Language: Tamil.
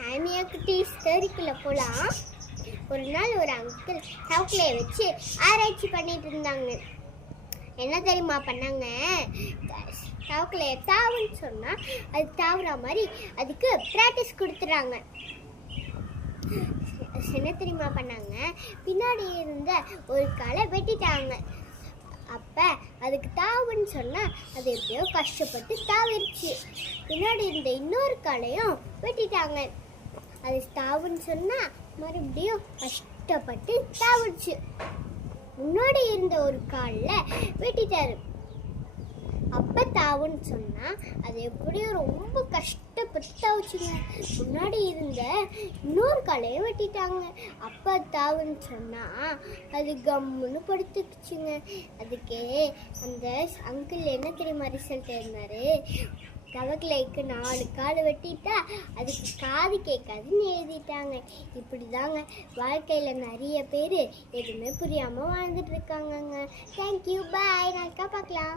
சாமியா குட்டி ஸ்டோரிக்குள்ள போலாம். ஒரு நாள் ஒரு அங்கிள் தவக்கலையை வச்சு ஆராய்ச்சி பண்ணிட்டு இருந்தாங்க. என்ன தெரியுமா பண்ணாங்க? தவக்கலையை தாவுன்னு சொன்னா அது தாவுற மாதிரி அதுக்கு ப்ராக்டிஸ் கொடுத்துறாங்க. என்ன தெரியுமா பண்ணாங்க? பின்னாடி இருந்த ஒரு காலை வெட்டிட்டாங்க. அப்ப அதுக்கு தாவுன்னு சொன்னா அது எப்படியோ கஷ்டப்பட்டு தாவிருச்சு. பின்னாடி இருந்த இன்னொரு காலையும் வெட்டிட்டாங்க. அது தாவுன்னு சொன்னா மறுபடியும் கஷ்டப்பட்டு தாவிடுச்சு. முன்னாடி இருந்த ஒரு காலில் வெட்டிட்டாரு. அப்ப தாவுன்னு சொன்னா அது எப்படியும் ரொம்ப கஷ்டப்பட்டு தாவுச்சுங்க. முன்னாடி இருந்த இன்னொரு காலையை வெட்டிட்டாங்க. அப்ப தாவுன்னு சொன்னா அது கம்முன்னு படுத்துக்குச்சுங்க. அதுக்கே அந்த அங்கிள் என்ன தெரியுமா ரிசல்ட் இருந்தாரு? தவக்கலைக்கு 4 கால் வெட்டிட்டா அதுக்கு காது கேட்காதுன்னு எழுதிட்டாங்க. இப்படிதாங்க வாழ்க்கையில நிறைய பேர் எதுவுமே புரியாம வாழ்ந்துட்டு இருக்காங்கங்க. தேங்க்யூ, பாய். நாளைக்கா பார்க்கலாம்.